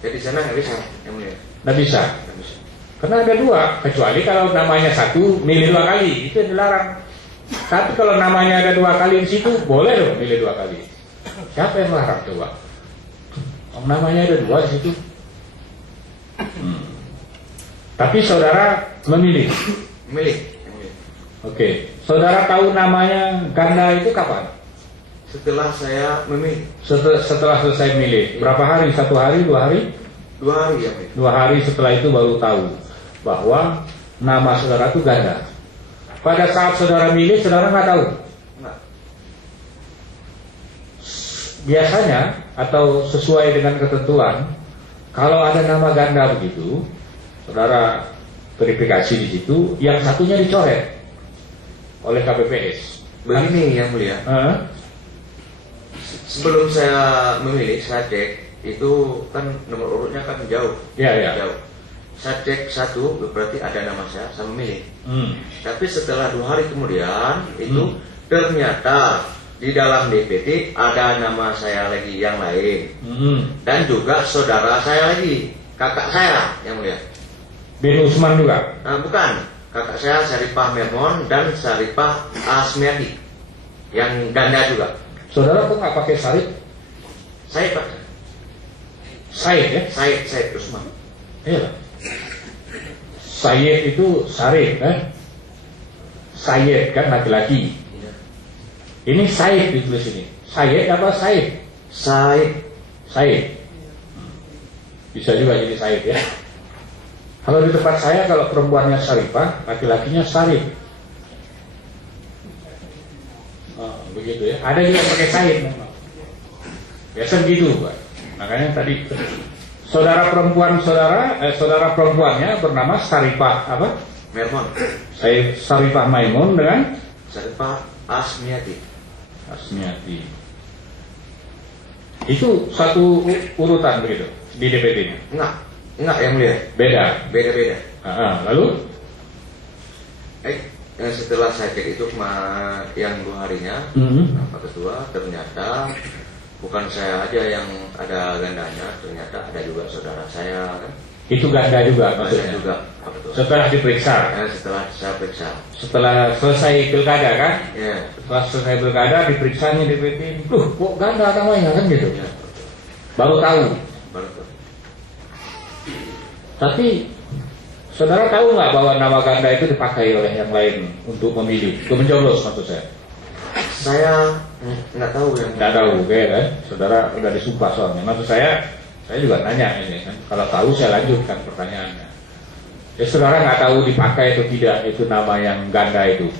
Jadi sana nggak bisa, yang mulia. Nggak bisa. Nggak bisa. Karena ada dua, kecuali kalau namanya satu milih dua kali, itu yang dilarang. Tapi kalau namanya ada dua kali di situ, boleh dong milih dua kali. Siapa yang melarang coba? Oh, namanya ada dua di situ. Tapi saudara memilih. Memilih, yang mulia. Oke, saudara tahu namanya ganda itu kapan? Setelah saya memilih Setelah selesai milih. Berapa hari? 1 hari, 2 hari? 2 hari, yang mulia. 2 hari setelah itu baru tahu bahwa nama saudara itu ganda. Pada saat saudara milih, saudara nggak tahu. Nggak. Biasanya atau sesuai dengan ketentuan, kalau ada nama ganda begitu, saudara verifikasi di situ, yang satunya dicoret oleh KPPS. Begini, yang mulia. Hah? Sebelum saya memilih, saya cek itu kan nomor urutnya kan jauh. Ya, ya. Jauh. Saya cek satu, berarti ada nama saya memilih. Hmm. Tapi setelah 2 hari kemudian itu ternyata di dalam DPT ada nama saya lagi yang lain dan juga saudara saya lagi, kakak saya yang mulia. Bin Usman juga. Nah, bukan, kakak saya Saripah Memon dan Saripah Asmiati yang ganda juga. Saudara kok nggak pakai Sarip? Saya pak, Said ya? Said Usman. Iya. Said itu Sarip Said kan laki-laki. Iya. Ini Said ditulis ini. Said apa Said? Said. Bisa juga jadi Said ya. Kalau di tempat saya, kalau perempuannya Saripah, laki-lakinya Sarip. Oh, begitu ya. Ada juga pakai Said memang. Biasa begitu, Pak. Makanya tadi saudara perempuannya bernama Saripah apa? Memon. Saya Saripah Maimun dengan Saripah Asmiati. Asmiati. Itu satu urutan begitu di DPT-nya. Enggak yang mulia. Beda. Lalu Setelah saya cek itu yang 2 harinya, Pak Ketua, ternyata bukan saya aja yang ada gandanya, ternyata ada juga saudara saya kan. itu ganda juga Saya maksudnya. juga, Pak Ketua. Setelah diperiksa, Setelah saya periksa. setelah selesai pilkada kan? Ya. Setelah selesai pilkada diperiksanya DPT. Kok ganda namanya kan gitu. Ya. Baru tahu. Baru tahu. Tapi saudara tahu nggak bahwa nama ganda itu dipakai oleh yang lain untuk memilih, untuk mencoblos maksud saya? Saya nggak tahu yang. Nggak tahu, oke kan? Saudara udah disumpah soalnya. Maksud saya juga nanya ini kan. Kalau tahu saya lanjutkan pertanyaannya. Ya saudara nggak tahu dipakai atau tidak itu nama yang ganda itu.